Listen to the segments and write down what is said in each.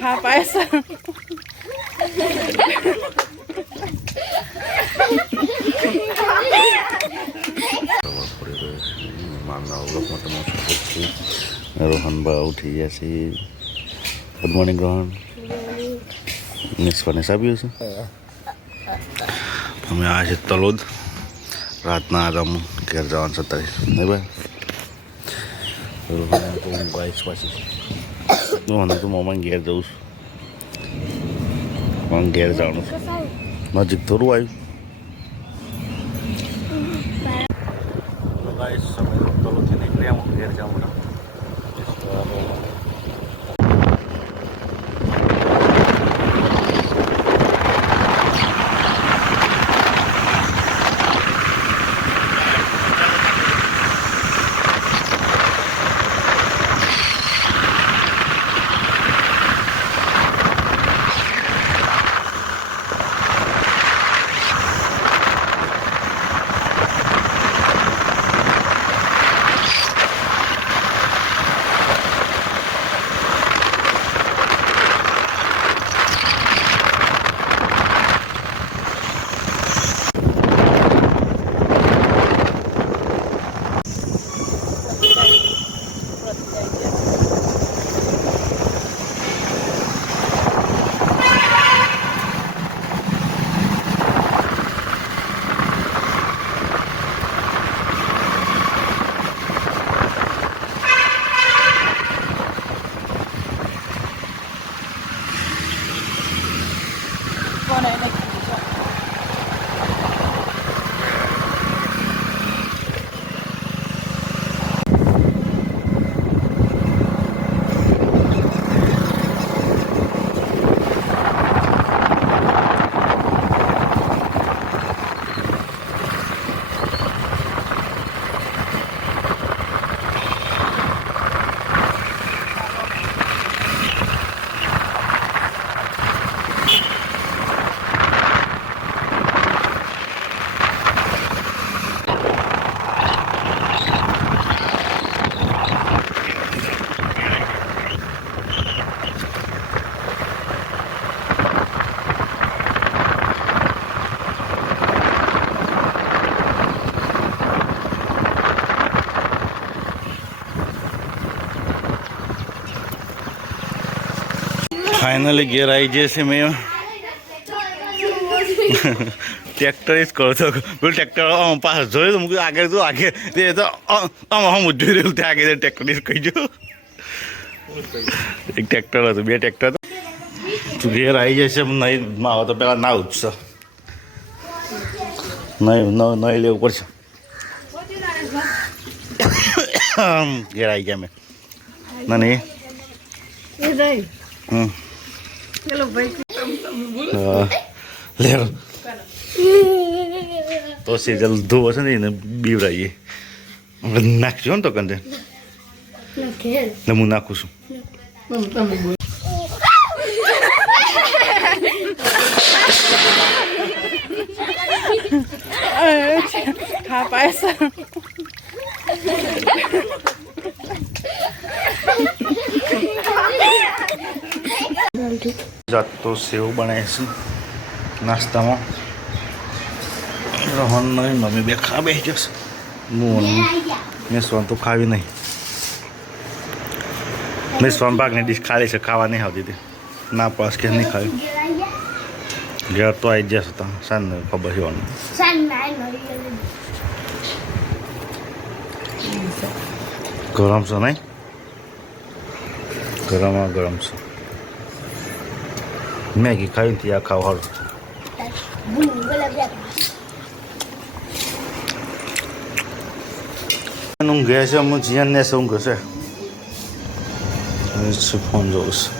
ખા પાયસા રોહન બા ઉઠી ગયા છે. Good morning Rohan. મિસ સાબ્યું છે અમે આ છે તલોદ. રાતના આરામ ઘેર જવાનું 27 નહીં ભાઈ. રોહન તો હું ગાઈશ પાછી રોહન તો મમ્માને ઘેર જવું છું. મને ઘેર જવાનું છે. નજીક થોડું આવ્યું ગાઈશ. અમે તલોદથી નીકળ્યા હું ઘેર જવાનું. ફાઇનલી ઘેર આવી જશે. મેં ટ્રેક્ટર જ કરો છો પેલું ટ્રેક્ટર પાછળ જોયું તો મૂકી આગળ તો આગળ તે તો આમ જોઈ રહ્યું ત્યાં આગળ ટ્રેક્ટર જ કહી જો. એક ટ્રેક્ટર હતું, 2 ટ્રેક્ટર તું ઘેર આવી જશે. નહીં આવો તો પેલા ના ઉઠશે. નહીં લેવું પડશે. ઘેર આવી ગયા મેં ના નહીં લે તો સિરિયલ ધોવો છે ને એને બીવડાવીએ. નાખજો ને તો કંદે હું નાખું છું. ખા પાયસા જાતો સેવ બનાવે છે નાસ્તામાં. રોહન નહીં મમ્મી બે ખા બેસી જશે. મેં સ્વાન તો ખાવી નહીં. મેં સ્વાન ભાગની ડીશ ખાલી છે, ખાવા નહીં આવતી હતી. ના પાસ કે નહીં ખાવી. ઘેર તો આવી જશે તો સાંજને ખબર છે. ગરમ છે નહીં? ગરમ છે. મેગી ખાવી હતી આ ખાવ હારું. ઊંઘે છે હું જીયાને ઊંઘે છે. ફોન જોઉં છું.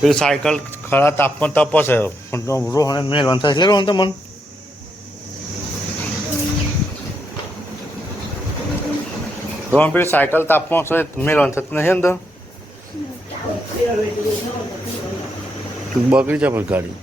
પેલી સાયકલ ખરા તાપમાં તપશે પણ રોહને મેળવાનું થાય એટલે રોહન તો મને રોહન પેલી સાયકલ તાપમાં મેળવાનું થતું નથી અંદર બગડી જાય ગાડી.